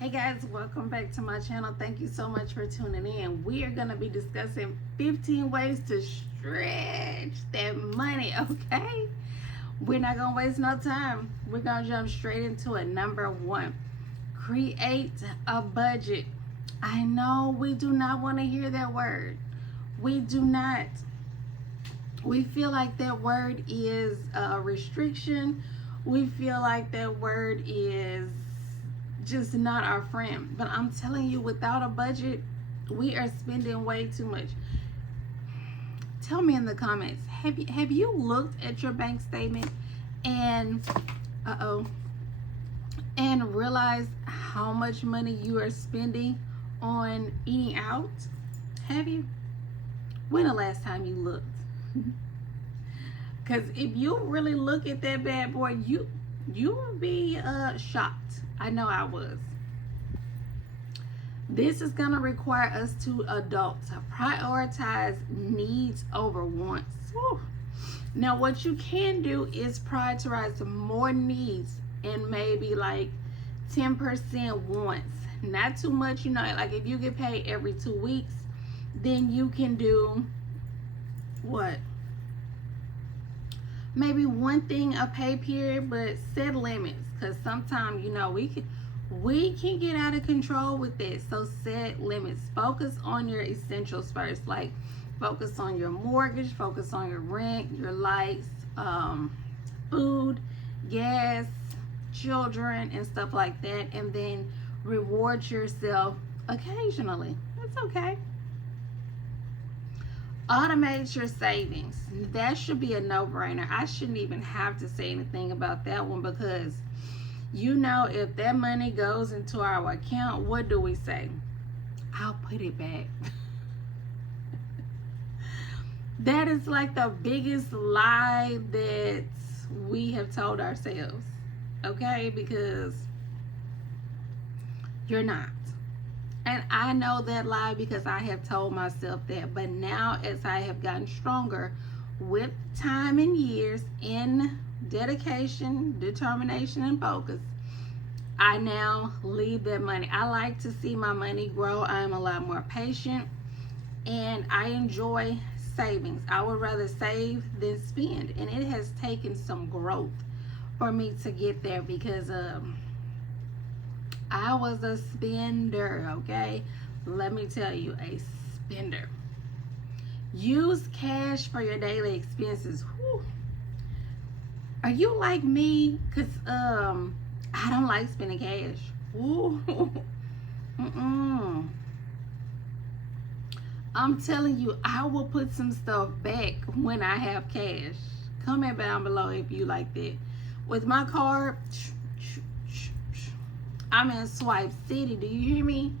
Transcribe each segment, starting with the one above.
Hey guys, welcome back to my channel. Thank you so much for tuning in. We are going to be discussing 15 ways to stretch that money, okay? We're not going to waste no time. We're going to jump straight into it. Number one, create a budget. I know we do not want to hear that word. We do not. We feel like that word is a restriction. We feel like that word is just not our friend. But I'm telling you, without a budget, we are spending way too much. Tell me in the comments, have you looked at your bank statement and and realized how much money you are spending on eating out? Have you? When the last time you looked? Because if you really look at that bad boy, you will be shocked. I know I was. This is going to require us to adults to prioritize needs over wants. Whew. Now, what you can do is prioritize more needs and maybe like 10% wants. Not too much, like if you get paid every 2 weeks, then you can do what? Maybe one thing a pay period, but set limits, because sometimes we can get out of control with that. So set limits. Focus on your essentials first, like focus on your mortgage, focus on your rent, your lights, food, gas, children, and stuff like that, and then reward yourself occasionally. That's okay. Automate your savings. That should be a no-brainer. I shouldn't even have to say anything about that one, because if that money goes into our account, what do we say? I'll put it back. That is like the biggest lie that we have told ourselves, okay? Because you're not. And I know that lie because I have told myself that. But now, as I have gotten stronger with time and years in dedication, determination, and focus, I now leave that money. I like to see my money grow. I'm a lot more patient, and I enjoy savings. I would rather save than spend. And it has taken some growth for me to get there, because I was a spender, okay? Let me tell you, a spender. Use cash for your daily expenses. Whew. Are you like me? Because I don't like spending cash. Ooh. I'm telling you, I will put some stuff back when I have cash. Comment down below if you like that. With my card, I'm in Swipe City, do you hear me?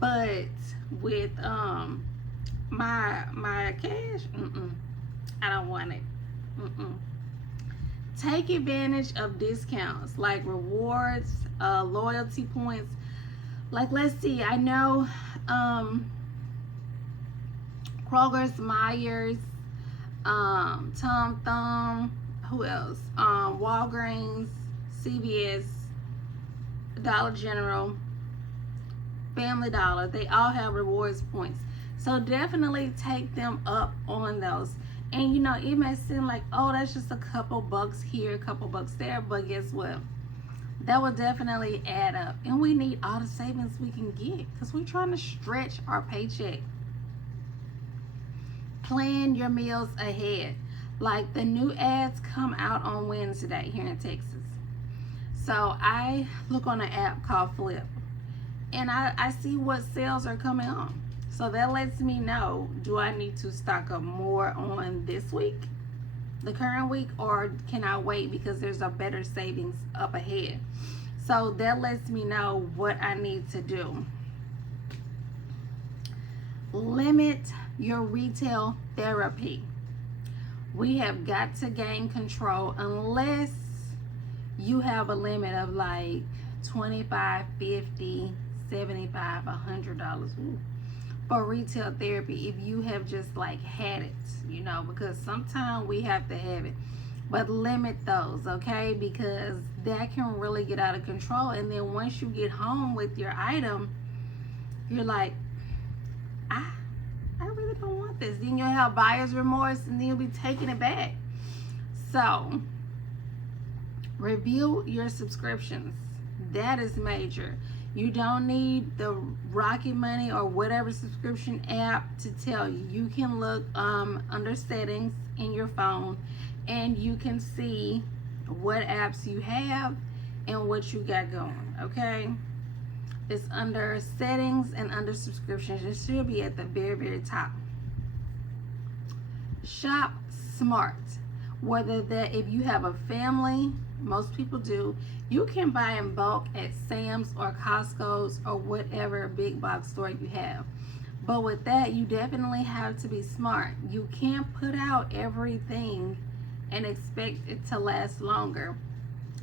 But with my cash, I don't want it. Take advantage of discounts like rewards, loyalty points. Like, let's see, I know Kroger's, Myers, Tom Thumb, who else? Walgreens, CVS, Dollar General, Family Dollar, they all have rewards points. So definitely take them up on those. And it may seem like, oh, that's just a couple bucks here, a couple bucks there, but guess what? That will definitely add up. And we need all the savings we can get, because we're trying to stretch our paycheck. Plan your meals ahead. Like, the new ads come out on Wednesday here in Texas. So I look on an app called Flip, and I see what sales are coming on. So that lets me know, do I need to stock up more on this week, the current week, or can I wait because there's a better savings up ahead? So that lets me know what I need to do. Limit your retail therapy. We have got to gain control, unless you have a limit of like $25, $50, $75, $100 for retail therapy. If you have just like had it, because sometimes we have to have it. but limit those, okay? Because that can really get out of control. And then once you get home with your item, you're like, I really don't want this. Then you'll have buyer's remorse, and then you'll be taking it back. So review your subscriptions. That is major. You don't need the Rocket Money or whatever subscription app to tell you. You can look under settings in your phone, and you can see what apps you have and what you got going, okay? It's under settings and under subscriptions. It should be at the very, very top. Shop smart. Whether that, if you have a family, most people do, you can buy in bulk at Sam's or Costco's or whatever big box store you have. But with that, you definitely have to be smart. You can't put out everything and expect it to last longer,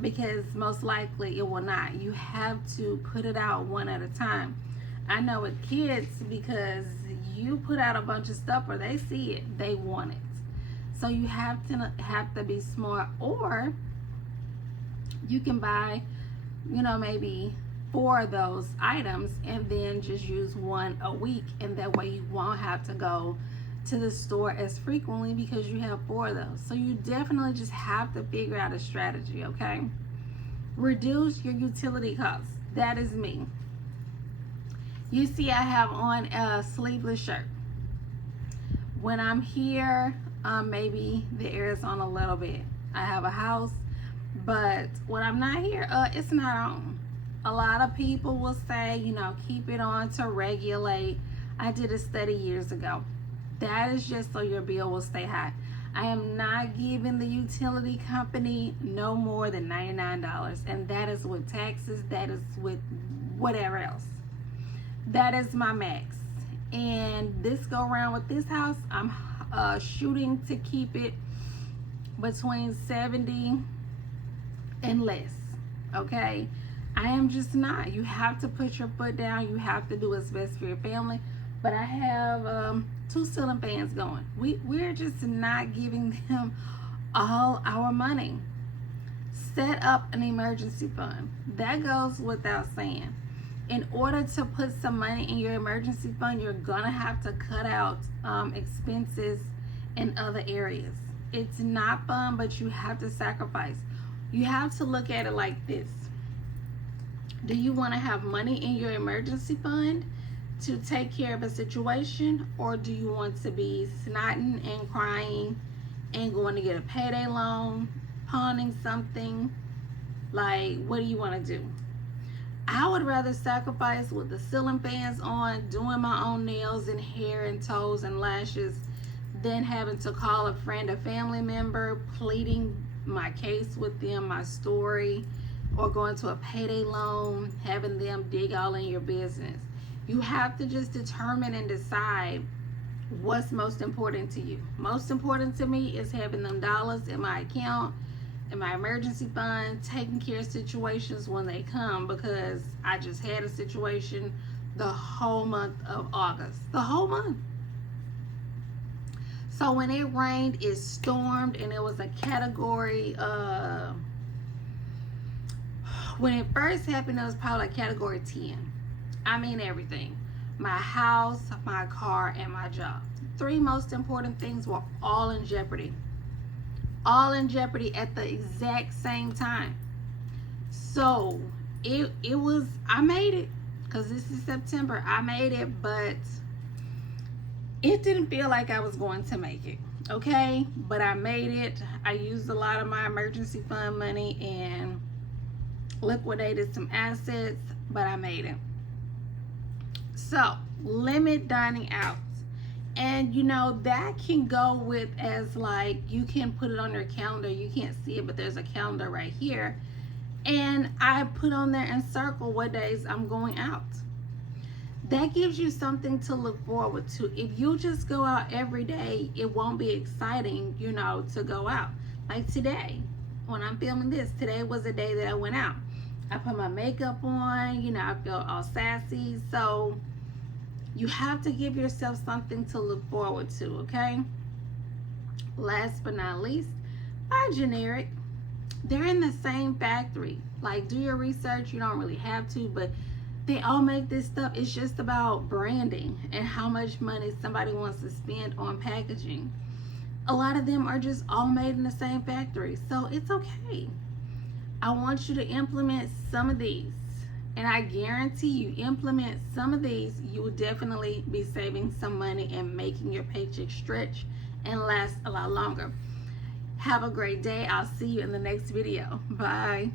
because most likely it will not. You have to put it out one at a time. I know with kids, because you put out a bunch of stuff or they see it, they want it. So you have to be smart. Or you can buy, maybe 4 of those items and then just use one a week, and that way you won't have to go to the store as frequently because you have 4 of those. So you definitely just have to figure out a strategy, okay? Reduce your utility costs. That is me. You see I have on a sleeveless shirt. When I'm here, maybe the air is on a little bit. I have a house, but when I'm not here, it's not on. A lot of people will say, keep it on to regulate. I did a study years ago. That is just so your bill will stay high. I am not giving the utility company no more than $99, and that is with taxes, that is with whatever else. That is my max. And this go around with this house, I'm shooting to keep it between 70 and less, okay? I am just not. You have to put your foot down. You have to do what's best for your family. But I have 2 ceiling fans going. We're just not giving them all our money. Set up an emergency fund. That goes without saying. In order to put some money in your emergency fund, you're gonna have to cut out expenses in other areas. It's not fun, but you have to sacrifice. You have to look at it like this. Do you want to have money in your emergency fund to take care of a situation, or do you want to be snotting and crying and going to get a payday loan, pawning something? Like, what do you want to do? I would rather sacrifice with the ceiling fans on, doing my own nails and hair and toes and lashes, than having to call a friend or family member, pleading my case with them, my story, or going to a payday loan, having them dig all in your business. You have to just determine and decide what's most important to you. Most important to me is having them dollars in my account, in my emergency fund, taking care of situations when they come, because I just had a situation the whole month of August. The whole month. So when it rained, it stormed, and it was a category, when it first happened, it was probably like category 10. I mean everything. My house, my car, and my job. 3 most important things were all in jeopardy. All in jeopardy at the exact same time. So it was, I made it, because this is September. I made it, but it didn't feel like I was going to make it, okay? But I made it. I used a lot of my emergency fund money and liquidated some assets, but I made it. So limit dining out. And that can go with as like, you can put it on your calendar. You can't see it, but there's a calendar right here. And I put on there and circle what days I'm going out. That gives you something to look forward to. If you just go out every day, it won't be exciting, to go out. Like today, when I'm filming this, today was the day that I went out. I put my makeup on, I feel all sassy. So you have to give yourself something to look forward to, okay? Last but not least, are generic. They're in the same factory. Like, do your research. You don't really have to, but they all make this stuff. It's just about branding and how much money somebody wants to spend on packaging. A lot of them are just all made in the same factory, so it's okay. I want you to implement some of these, and I guarantee you implement some of these, you will definitely be saving some money and making your paycheck stretch and last a lot longer. Have a great day. I'll see you in the next video. Bye.